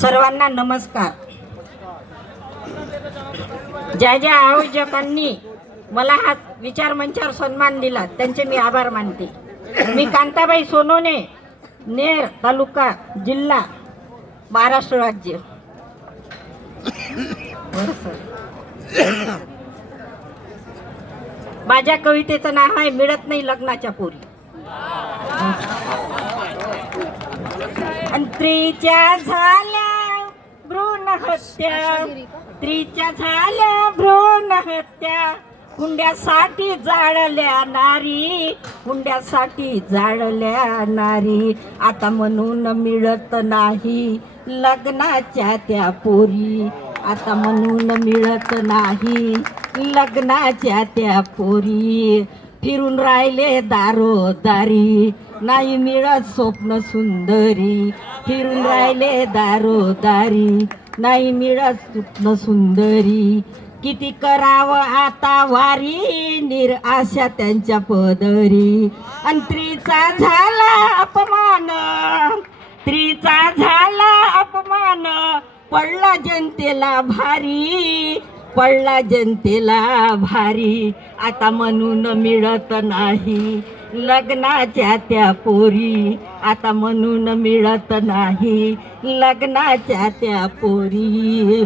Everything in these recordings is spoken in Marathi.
सर्वांना नमस्कार. ज्या ज्या आयोजकांनी मला हा विचार मंचावर सन्मान दिला. त्यांचे मी आभार मानते. मी कांताबाई सोनोने नेर तालुका जिल्हा महाराष्ट्र राज्य. सर. माझ्या कवितेचं नाव आहे मिळत नाही लग्नाच्या पोरी. स्त्रीच्या झाल्या हत्या. स्त्रीच्या झाल्या भ्रूण हत्या. हुंड्यासाठी जाळल्या नारी. हुंड्यासाठी जाळल्या नारी. आता म्हणून मिळत नाही लग्नाच्या त्या पोरी. आता म्हणून मिळत नाही लग्नाच्या त्या पोरी. फिरून राहिले दारोदारी. नाही मिळत स्वप्न सुंदरी. फिरून राहिले दारोदारी. नाही मिळत स्वप्न सुंदरी. किती करावं आता वारी निर आशा त्यांच्या पदरी. अंत्रीचा झाला अपमान स्त्रीचा झाला अपमान. पडला जनतेला भारी पडला जनतेला भारी. आता म्हणून मिळत नाही. लग्नाच्या त्या पोरी आता म्हणून मिळत नाही. लग्नाच्या त्या पोरी.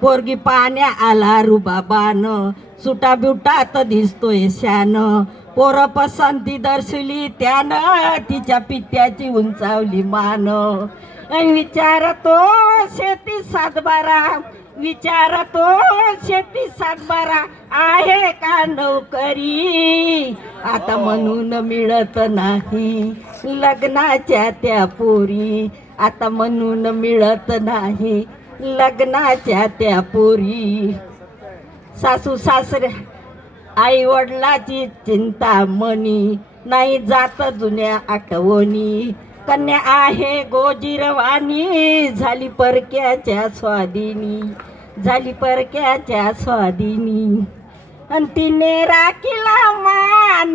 पोरगी पाण्या आला रुबाबान. सुटा बिटात दिसतोय शान पोरं पसंती दर्शली त्यानं. तिच्या पित्याची उंचावली मान. विचारतो शेती सातबारा. विचारतो शेती सातबारा आहे का नोकरी? आता म्हणून मिळत नाही लग्नाच्या त्या पोरी. आता म्हणून मिळत नाही लग्नाच्या त्या पोरी. सासू सासरे आई वडिलाची चिंता मनी नाही जात जुन्या आठवणी. कन्या आहे गोजीरवाणी. झाली परक्याच्या स्वादिनी. झाली परक्याच्या स्वादिनी. आणि तिने राखीला मान.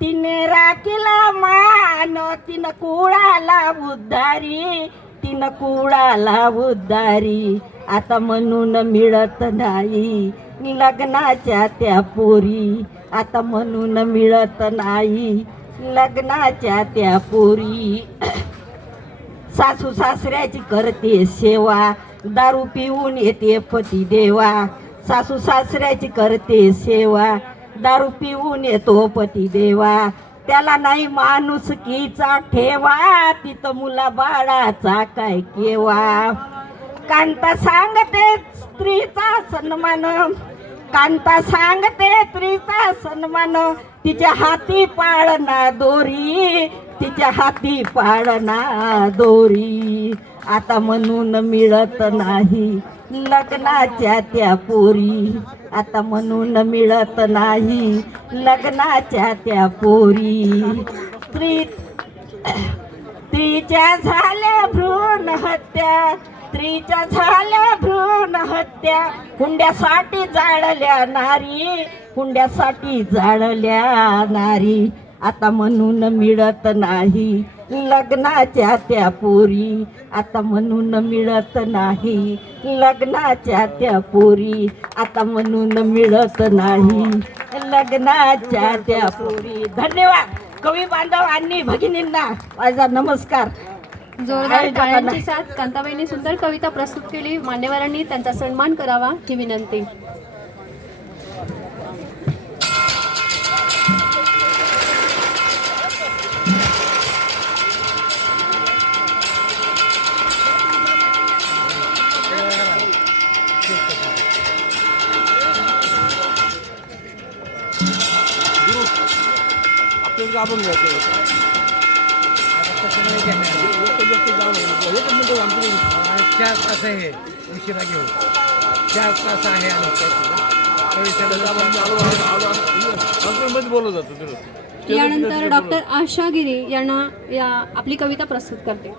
तिने राखीला मान. तिनं कुळाला उद्धारी. तिनं कुळाला उद्धारी. आता म्हणून मिळत नाही लग्नाच्या त्या पोरी. आता म्हणून मिळत नाही लग्नाच्या त्या पोरी सासू सासऱ्याची करते सेवा. दारू पिऊन येते पती देवा. सासू सासऱ्याची करते सेवा. दारू पिऊन येतो पती देवा. त्याला नाही माणुसकीचा ठेवा. तिथं मुला बाळाचा काय केवा. कांता सांगते स्त्रीचा सन्मान. कांता सांगते स्त्रीचा सन्मान तिच्या हाती पाळणा दोरी तिच्या हाती पाळणा दोरी. आता म्हणून मिळत नाही लग्नाच्या त्या पोरी. आता म्हणून मिळत नाही लग्नाच्या त्या पोरी. स्त्री स्त्रीच्या झाल्या भ्रूण हत्या स्त्रीच्या झाल्या भ्रूण हत्या. हुंड्यासाठी जाळल्या नारी हुंड्यासाठी जाळल्या नारी. आता म्हणून मिळत नाही लग्नाच्या त्या पोरी. आता म्हणून मिळत नाही लग्नाच्या त्या पोरी. आता म्हणून मिळत नाही लग्नाच्या त्या पोरी. धन्यवाद. कवी बांधव आणि भगिनींना माझा नमस्कार. जोरदार टाळ्यांची साथ. कांताबाईंनी सुंदर कविता प्रस्तुत केली. मान्यवरांनी त्यांचा सन्मान करावा ही विनंती. आपल्याला काढून घ्यायचं चार तास आहे उशिरा घेऊ चार तास आहे बोललं जातं यानंतर डॉक्टर आशा गिरी यांना या आपली कविता प्रस्तुत करते.